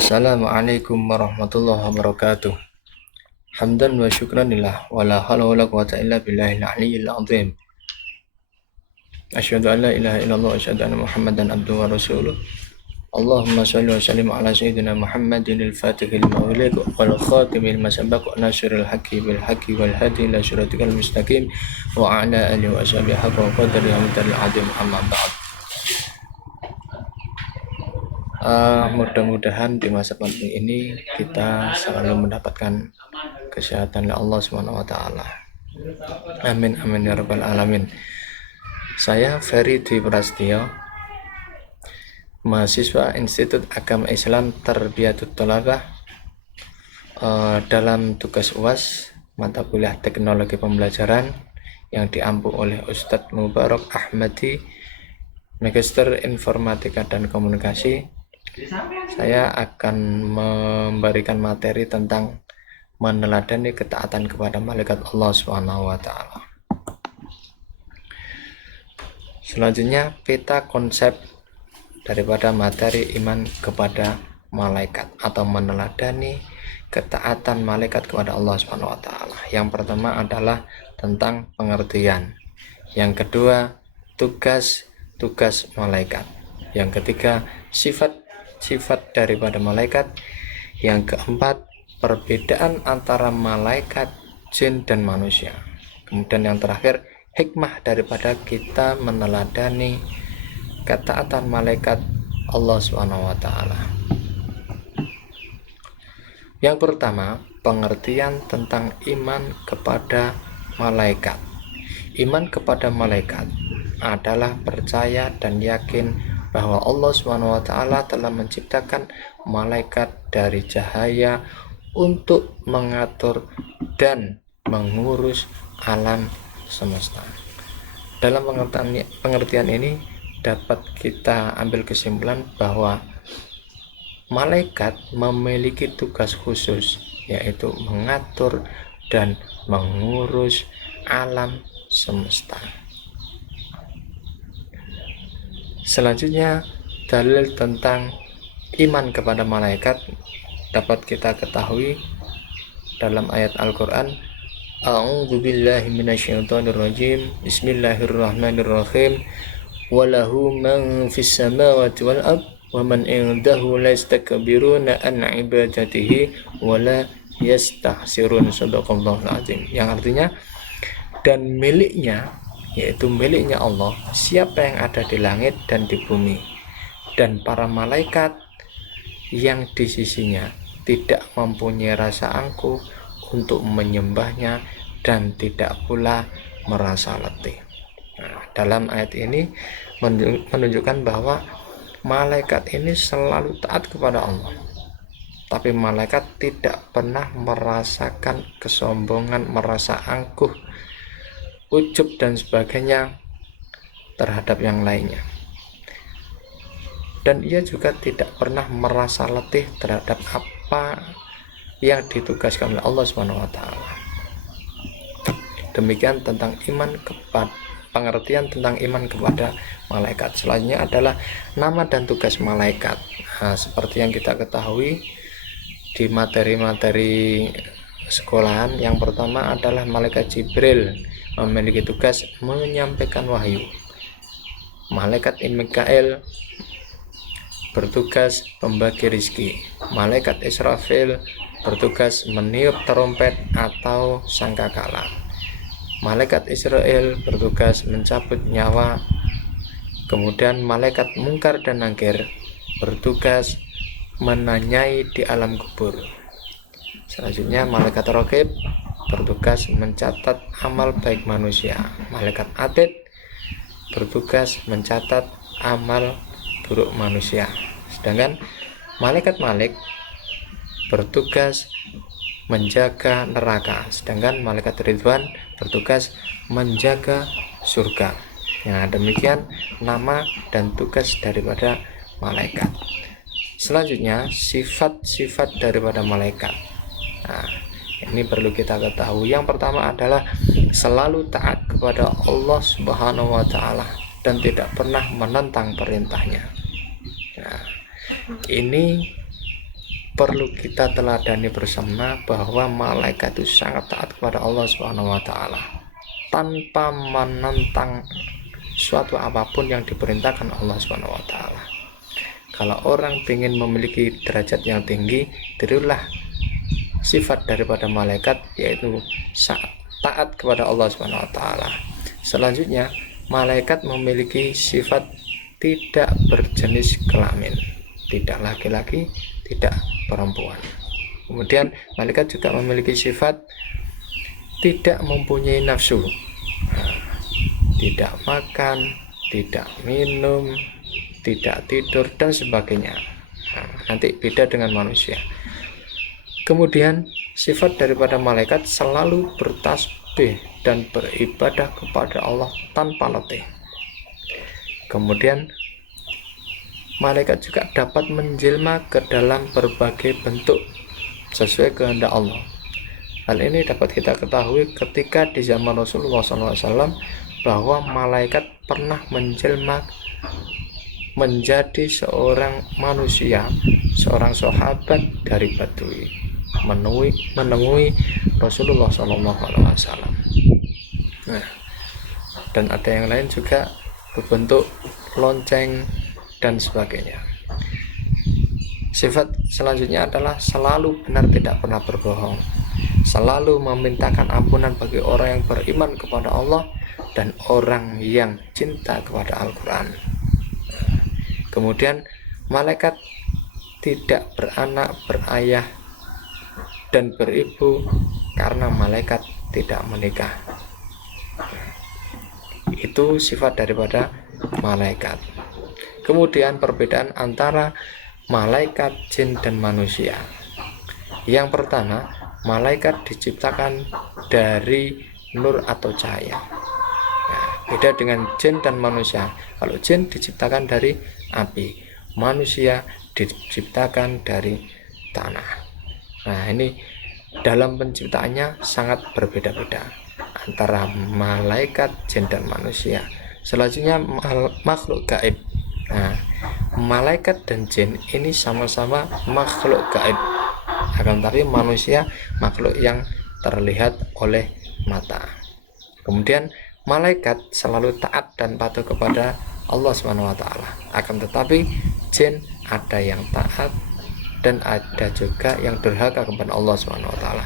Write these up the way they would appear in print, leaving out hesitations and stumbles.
Assalamualaikum warahmatullahi wabarakatuh. Hamdan wa syukran lillah wa la haula wa la quwata illa billahil aliyyil azim. Asyhadu an la ilaha illallah wa asyhadu anna Muhammadan abduhu wa rasuluh. Allahumma shalli wa sallim ala sayyidina Muhammadin al-fatihil mawliq wal khatimil masabaq wa nasiril haqqi bil haqqi wal hadi ila siratikal mustaqim wa ala alihi wa sahbihi haqqa qadri wa miqdaril azim, amma ba'd. Mudah-mudahan di masa pandemi ini kita selalu mendapatkan kesehatan dari Allah Subhanahu wa taala. Amin amin ya rabbal alamin. Saya Ferry Dwi Prastio, mahasiswa Institut Agama Islam Tarbiyatut Thalabah, dalam tugas UAS mata kuliah Teknologi Pembelajaran yang diampu oleh Ustadz Mubarak Ahmadi, Magister Informatika dan Komunikasi. Saya akan memberikan materi tentang meneladani ketaatan kepada malaikat Allah Subhanahu wa taala. Selanjutnya, peta konsep daripada materi iman kepada malaikat atau meneladani ketaatan malaikat kepada Allah Subhanahu wa taala. Yang pertama adalah tentang pengertian. Yang kedua, tugas malaikat. Yang ketiga, sifat daripada malaikat. Yang keempat, perbedaan antara malaikat, jin dan manusia. Kemudian yang terakhir, hikmah daripada kita meneladani ketaatan malaikat Allah Subhanahu wa taala. Yang pertama, pengertian tentang iman kepada malaikat. Iman kepada malaikat adalah percaya dan yakin bahwa Allah Subhanahu wa taala telah menciptakan malaikat dari cahaya untuk mengatur dan mengurus alam semesta. Dalam pengertian ini dapat kita ambil kesimpulan bahwa malaikat memiliki tugas khusus, yaitu mengatur dan mengurus alam semesta. Selanjutnya, dalil tentang iman kepada malaikat dapat kita ketahui dalam ayat Al-Quran. A'udzu billahi minasyaitonir rajim. Bismillahirrahmanirrahim. Walahu man fis samawati wal ard wa man indahu la yastakbiruna an ibadatihi wa la yastahsirun. Shadaqallahul azim. Yang artinya, dan miliknya, yaitu miliknya Allah, siapa yang ada di langit dan di bumi, dan para malaikat yang di sisinya tidak mempunyai rasa angkuh untuk menyembahnya dan tidak pula merasa letih. Dalam ayat ini menunjukkan bahwa malaikat ini selalu taat kepada Allah, tapi malaikat tidak pernah merasakan kesombongan, merasa angkuh, ujub dan sebagainya terhadap yang lainnya, dan ia juga tidak pernah merasa letih terhadap apa yang ditugaskan oleh Allah Subhanahu wa taala. Demikian tentang pengertian tentang iman kepada malaikat. Selanjutnya adalah nama dan tugas malaikat. Seperti yang kita ketahui di materi-materi sekolahan, yang pertama adalah malaikat Jibril, memiliki tugas menyampaikan wahyu. Malaikat Mikail bertugas membagi rizki. Malaikat Israfil bertugas meniup terompet atau sangkakala. Malaikat Israel bertugas mencabut nyawa. Kemudian malaikat Mungkar dan Nakir bertugas menanyai di alam kubur. Selanjutnya, malaikat Raqib bertugas mencatat amal baik manusia. Malaikat Atid bertugas mencatat amal buruk manusia. Sedangkan malaikat Malik bertugas menjaga neraka. Sedangkan malaikat Ridwan bertugas menjaga surga. Demikian nama dan tugas daripada malaikat. Selanjutnya, sifat-sifat daripada malaikat. Ini perlu kita ketahui. Yang pertama adalah selalu taat kepada Allah Subhanahu wa taala dan tidak pernah menentang perintahnya. Ini perlu kita teladani bersama bahwa malaikat itu sangat taat kepada Allah Subhanahu wa taala tanpa menentang suatu apapun yang diperintahkan Allah Subhanahu wa taala. Kalau orang ingin memiliki derajat yang tinggi, tirulah sifat daripada malaikat, yaitu taat kepada Allah Subhanahu wa taala. Selanjutnya, malaikat memiliki sifat tidak berjenis kelamin, tidak laki-laki, tidak perempuan. Kemudian malaikat juga memiliki sifat tidak mempunyai nafsu, tidak makan, tidak minum, tidak tidur, dan sebagainya. Nanti beda dengan manusia. Kemudian sifat daripada malaikat selalu bertasbih dan beribadah kepada Allah tanpa letih. Kemudian malaikat juga dapat menjelma ke dalam berbagai bentuk sesuai kehendak Allah. Hal ini dapat kita ketahui ketika di zaman Rasulullah SAW bahwa malaikat pernah menjelma menjadi seorang manusia, seorang sahabat dari Badui, menemui Rasulullah SAW. Nah, dan ada yang lain juga berbentuk lonceng dan sebagainya. Sifat selanjutnya adalah selalu benar, tidak pernah berbohong, selalu memintakan ampunan bagi orang yang beriman kepada Allah dan orang yang cinta kepada Al-Quran. Kemudian malaikat tidak beranak, berayah, dan beribu karena malaikat tidak menikah. Itu sifat daripada malaikat. Kemudian perbedaan antara malaikat, jin, dan manusia. Yang pertama, malaikat diciptakan dari nur atau cahaya. Nah, beda dengan jin dan manusia. Kalau jin diciptakan dari api, manusia diciptakan dari tanah. Nah, ini dalam penciptaannya sangat berbeda-beda antara malaikat, jin, dan manusia. Selanjutnya makhluk gaib. Nah, malaikat dan jin ini sama-sama makhluk gaib, akan tetapi manusia makhluk yang terlihat oleh mata. Kemudian malaikat selalu taat dan patuh kepada Allah Subhanahu wa taala, akan tetapi jin ada yang taat dan ada juga yang durhaka kepada Allah Subhanahu wa taala.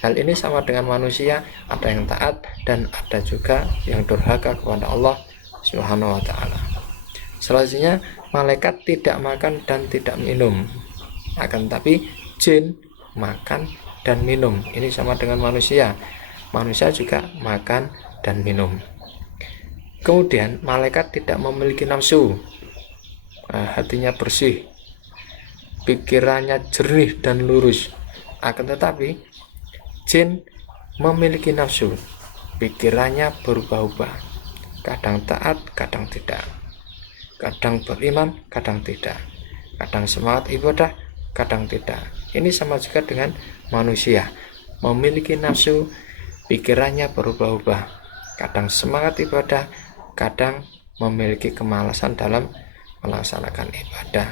Hal ini sama dengan manusia, ada yang taat dan ada juga yang durhaka kepada Allah Subhanahu wa taala. Selanjutnya, malaikat tidak makan dan tidak minum, akan tetapi jin makan dan minum. Ini sama dengan manusia. Manusia juga makan dan minum. Kemudian malaikat tidak memiliki nafsu, hatinya bersih, pikirannya jernih dan lurus. Akan tetapi jin memiliki nafsu, pikirannya berubah-ubah, kadang taat, kadang tidak, kadang beriman, kadang tidak, kadang semangat ibadah, kadang tidak. Ini sama juga dengan manusia, memiliki nafsu, pikirannya berubah-ubah, kadang semangat ibadah, kadang memiliki kemalasan dalam melaksanakan ibadah.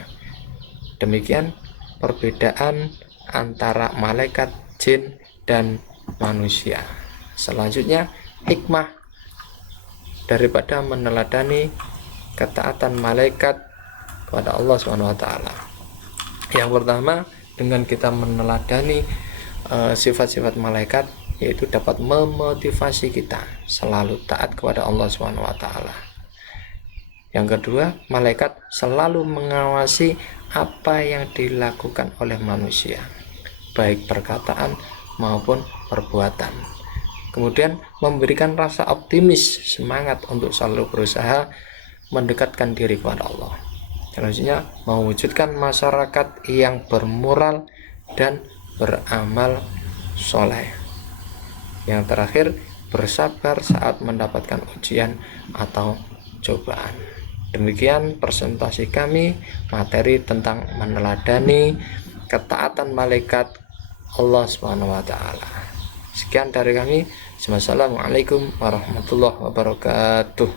Demikian perbedaan antara malaikat, jin, dan manusia. Selanjutnya, hikmah daripada meneladani ketaatan malaikat kepada Allah Subhanahu wa taala. Yang pertama, dengan kita meneladani sifat-sifat malaikat, yaitu dapat memotivasi kita selalu taat kepada Allah Subhanahu wa taala. Yang kedua, malaikat selalu mengawasi apa yang dilakukan oleh manusia, baik perkataan maupun perbuatan. Kemudian memberikan rasa optimis, semangat untuk selalu berusaha mendekatkan diri kepada Allah. Selanjutnya, mewujudkan masyarakat yang bermoral dan beramal soleh. Yang terakhir, bersabar saat mendapatkan ujian atau cobaan. Demikian presentasi kami materi tentang meneladani ketaatan malaikat Allah Subhanahu wa taala. Sekian dari kami. Wassalamualaikum warahmatullahi wabarakatuh.